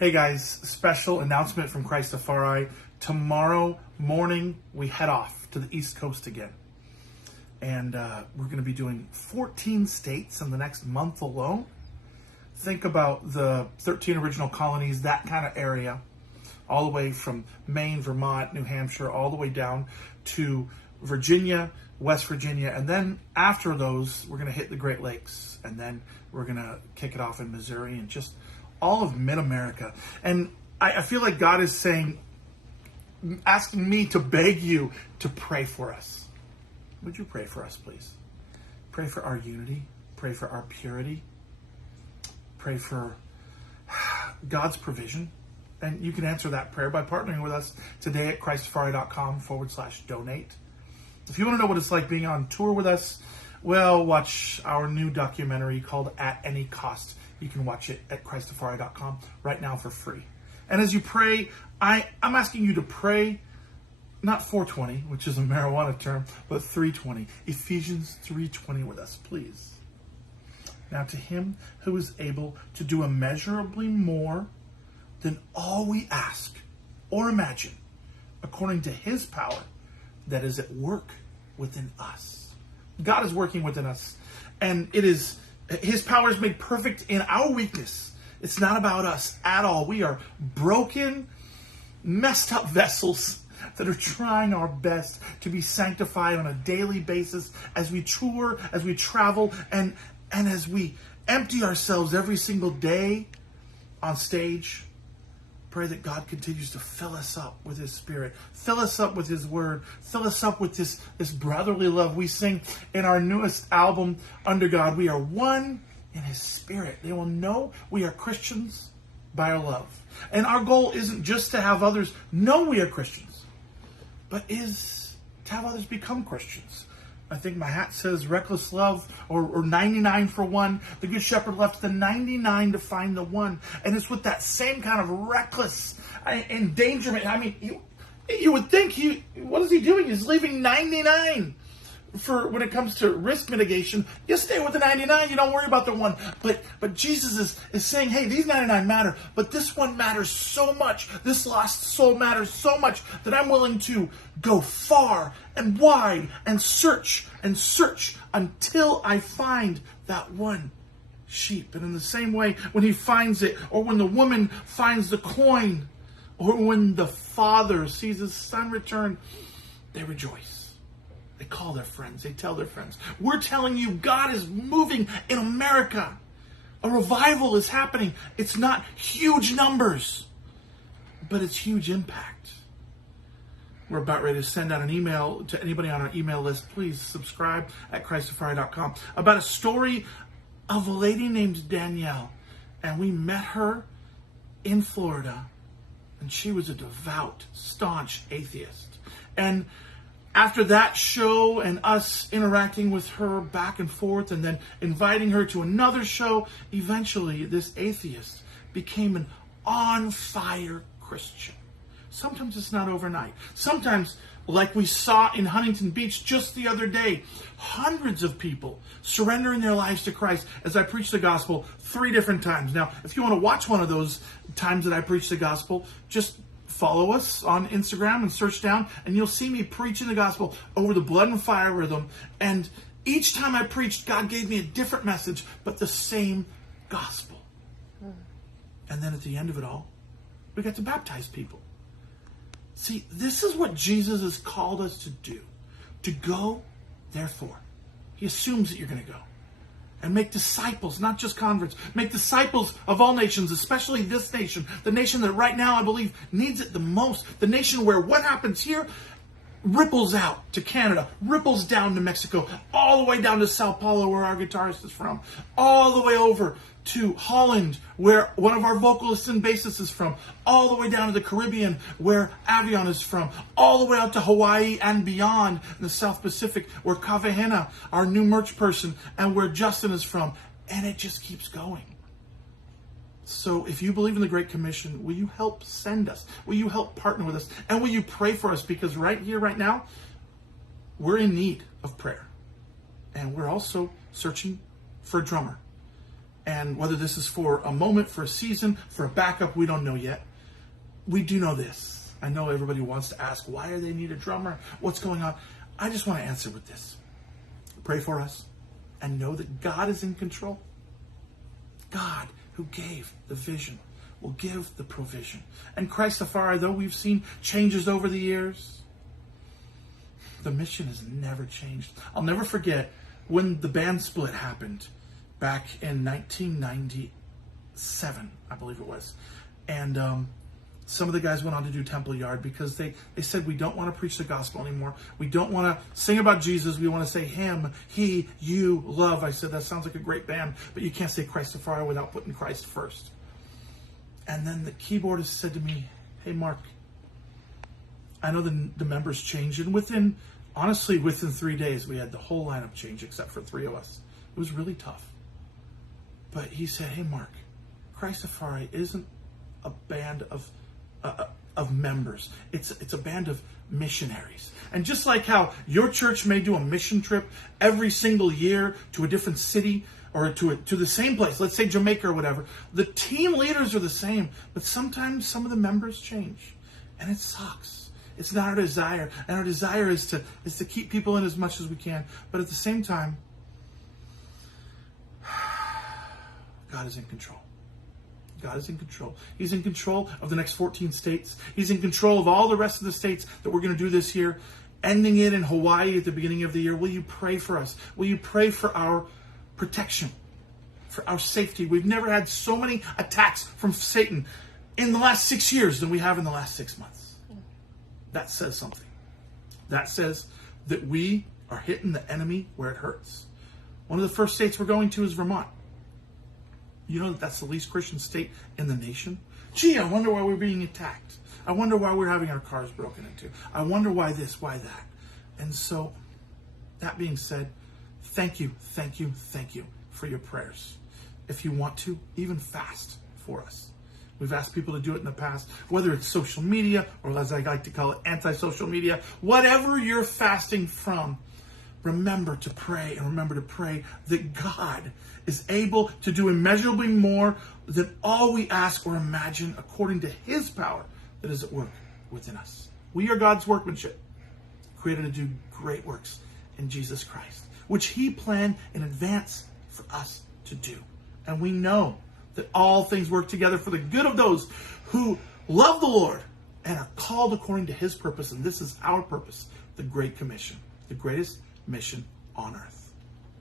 Hey guys, special announcement from Christafari. Tomorrow morning, we head off to the East Coast again. And we're going to be doing 14 states in the next month alone. Think about the 13 original colonies, that kind of area, all the way from Maine, Vermont, New Hampshire, all the way down to Virginia, West Virginia. And then after those, we're going to hit the Great Lakes. And then we're going to kick it off in Missouri and just all of mid-America. And I feel like God is saying, asking me to beg you to pray for us. Would you pray for us, please? Pray for our unity. Pray for our purity. Pray for God's provision. And you can answer that prayer by partnering with us today at Christafari.com/donate. If you want to know what it's like being on tour with us, well, watch our new documentary called At Any Cost. You can watch it at Christafari.com right now for free. And as you pray, I'm asking you to pray not 420, which is a marijuana term, but 320. Ephesians 3:20 with us, please. Now to him who is able to do immeasurably more than all we ask or imagine, according to his power that is at work within us. God is working within us, and it is his power is made perfect in our weakness. It's not about us at all. We are broken, messed up vessels that are trying our best to be sanctified on a daily basis as we tour, as we travel, and as we empty ourselves every single day on stage. Pray that God continues to fill us up with his Spirit, fill us up with his word, fill us up with this brotherly love. We sing in our newest album, Under God, we are one in his Spirit. They will know we are Christians by our love. And our goal isn't just to have others know we are Christians, but is to have others become Christians. I think my hat says reckless love or 99 for one. The Good Shepherd left the 99 to find the one. And it's with that same kind of reckless endangerment. I mean, you would think what is he doing? He's leaving 99 for when it comes to risk mitigation. You stay with the 99. You don't worry about the one. But Jesus is saying, hey, these 99 matter, but this one matters so much. This lost soul matters so much that I'm willing to go far and wide and search until I find that one sheep. And in the same way, when he finds it, or when the woman finds the coin, or when the father sees his son return, they rejoice. They call their friends. They tell their friends. We're telling you God is moving in America. A revival is happening. It's not huge numbers, but it's huge impact. We're about ready to send out an email to anybody on our email list. Please subscribe at Christafari.com about a story of a lady named Danielle. And we met her in Florida. And she was a devout, staunch atheist. And after that show and us interacting with her back and forth and then inviting her to another show, eventually this atheist became an on-fire Christian. Sometimes it's not overnight. Sometimes, like we saw in Huntington Beach just the other day, hundreds of people surrendering their lives to Christ as I preached the gospel 3 different times. Now, if you want to watch one of those times that I preached the gospel, just follow us on Instagram and search down, and you'll see me preaching the gospel over the blood and fire rhythm. And each time I preached, God gave me a different message, but the same gospel. And then at the end of it all, we got to baptize people. See, this is what Jesus has called us to do. To go, therefore. He assumes that you're going to go. And make disciples, not just converts. Make disciples of all nations, especially this nation. The nation that right now, I believe, needs it the most. The nation where what happens here ripples out to Canada, ripples down to Mexico, all the way down to Sao Paulo, where our guitarist is from, all the way over to Holland, where one of our vocalists and bassists is from, all the way down to the Caribbean, where Avion is from, all the way out to Hawaii and beyond, in the South Pacific, where Kavehena, our new merch person, and where Justin is from. And it just keeps going. So if you believe in the Great Commission, will you help send us? Will you help partner with us? And will you pray for us? Because right here, right now, we're in need of prayer. And we're also searching for a drummer. And whether this is for a moment, for a season, for a backup, we don't know yet. We do know this. I know everybody wants to ask, why do they need a drummer? What's going on? I just want to answer with this. Pray for us and know that God is in control. God, who gave the vision, will give the provision. And Christafari, though we've seen changes over the years, the mission has never changed. I'll never forget when the band split happened back in 1997, I believe it was. And some of the guys went on to do Temple Yard because they said, we don't want to preach the gospel anymore. We don't want to sing about Jesus. We want to say him, he, you, love. I said, that sounds like a great band, but you can't say Christafari without putting Christ first. And then the keyboardist said to me, hey, Mark, I know the members changed. And honestly, within 3 days, we had the whole lineup change except for 3 of us. It was really tough. But he said, hey, Mark, Christafari isn't a band of members. It's a band of missionaries. And just like how your church may do a mission trip every single year to a different city or to the same place, let's say Jamaica or whatever, the team leaders are the same, but sometimes some of the members change. And it sucks. It's not our desire. And our desire is to keep people in as much as we can. But at the same time, God is in control. God is in control. He's in control of the next 14 states. He's in control of all the rest of the states that we're going to do this year, ending it in Hawaii at the beginning of the year. Will you pray for us? Will you pray for our protection, for our safety? We've never had so many attacks from Satan in the last 6 years than we have in the last 6 months. That says something. That says that we are hitting the enemy where it hurts. One of the first states we're going to is Vermont. You know that's the least Christian state in the nation? Gee, I wonder why we're being attacked. I wonder why we're having our cars broken into. I wonder why this, why that. And so, that being said, thank you for your prayers. If you want to, even fast for us. We've asked people to do it in the past, whether it's social media, or as I like to call it, anti-social media. Whatever you're fasting from, remember to pray, and remember to pray that God is able to do immeasurably more than all we ask or imagine according to his power that is at work within us. We are God's workmanship, created to do great works in Jesus Christ, which he planned in advance for us to do. And we know that all things work together for the good of those who love the Lord and are called according to his purpose. And this is our purpose, the Great Commission, the greatest mission on earth.